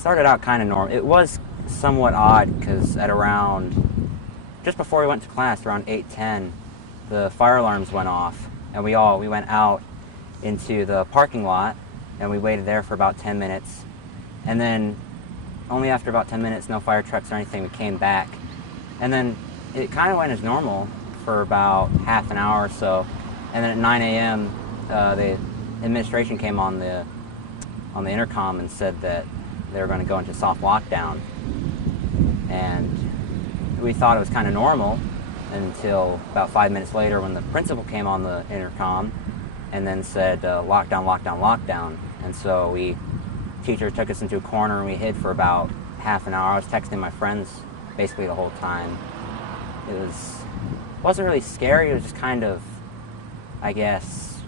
started out kind of normal. It was somewhat odd because at around, just before we went to class, around 8:10, the fire alarms went off, and we went out into the parking lot, and we waited there for about 10 minutes, and then only after about 10 minutes, no fire trucks or anything, we came back, and then it kind of went as normal for about half an hour or so, and then at 9 a.m. The administration came on the intercom and said that they were going to go into soft lockdown, and we thought it was kind of normal until about 5 minutes later when the principal came on the intercom and then said lockdown, lockdown, lockdown. And so teacher took us into a corner and we hid for about half an hour. I was texting my friends basically the whole time. Wasn't really scary, it was just kind of, I guess,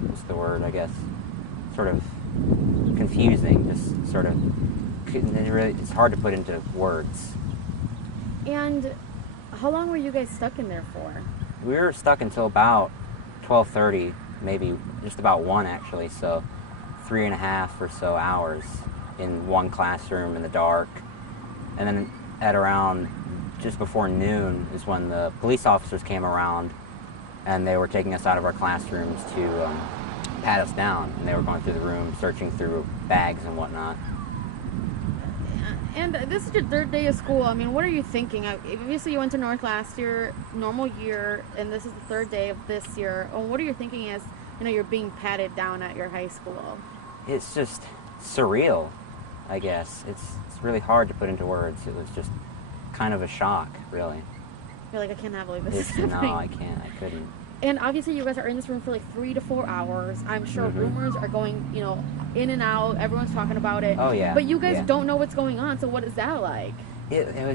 what's the word, sort of confusing, just sort of, it's hard to put into words. And how long were you guys stuck in there for? We were stuck until about 12:30, maybe just about 1 actually, so 3.5 or so hours in one classroom in the dark. And then at around just before noon is when the police officers came around and they were taking us out of our classrooms to pat us down, and they were going through the room searching through bags and whatnot. And this is your third day of school. I mean, what are you thinking? Obviously, you went to North last year, normal year, and this is the third day of this year. And what are you thinking as, you're being patted down at your high school? It's just surreal, I guess. It's really hard to put into words. It was just kind of a shock, really. You're like, I cannot believe this is happening. No, I can't. I couldn't. And obviously, you guys are in this room for like 3 to 4 hours. I'm sure rumors are going, in and out. Everyone's talking about it. Oh, yeah. But you guys don't know what's going on, so what is that like? It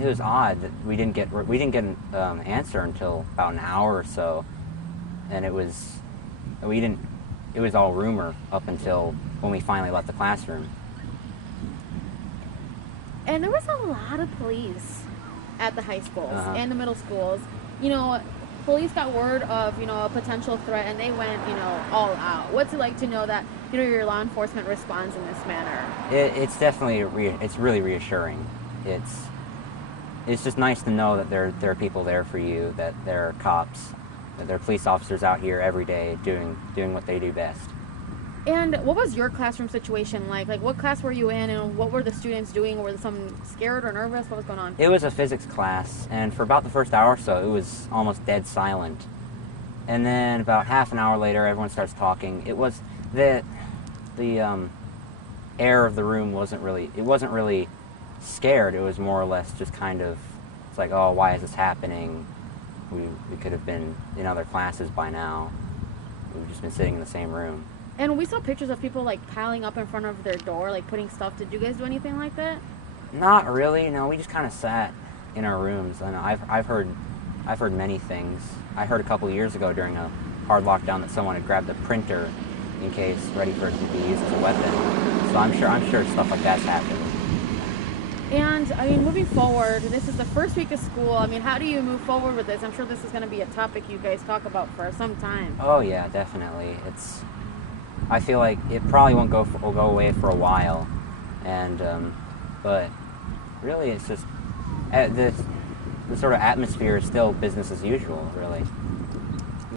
was odd that we didn't get an answer until about an hour or so, and it was all rumor up until when we finally left the classroom. And there was a lot of police at the high schools and the middle schools. Police got word of, a potential threat, and they went, all out. What's it like to know that, your law enforcement responds in this manner? It's definitely, it's really reassuring. It's just nice to know that there are people there for you, that there are cops, that there are police officers out here every day doing what they do best. And what was your classroom situation like? Like, what class were you in, and what were the students doing? Were some scared or nervous? What was going on? It was a physics class, and for about the first hour or so, it was almost dead silent. And then about half an hour later, everyone starts talking. It was the air of the room wasn't really scared. It was more or less just kind of, it's like, oh, why is this happening? We could have been in other classes by now. We've just been sitting in the same room. And we saw pictures of people like piling up in front of their door, like putting stuff. Did you guys do anything like that? Not really. No, we just kind of sat in our rooms. And I've heard many things. I heard a couple of years ago during a hard lockdown that someone had grabbed a printer in case, ready for it to be used as a weapon. So I'm sure stuff like that's happened. And I mean, moving forward, this is the first week of school. I mean, how do you move forward with this? I'm sure this is going to be a topic you guys talk about for some time. Oh yeah, definitely. I feel like it probably won't go away for a while, and but really, it's just the sort of atmosphere is still business as usual, really.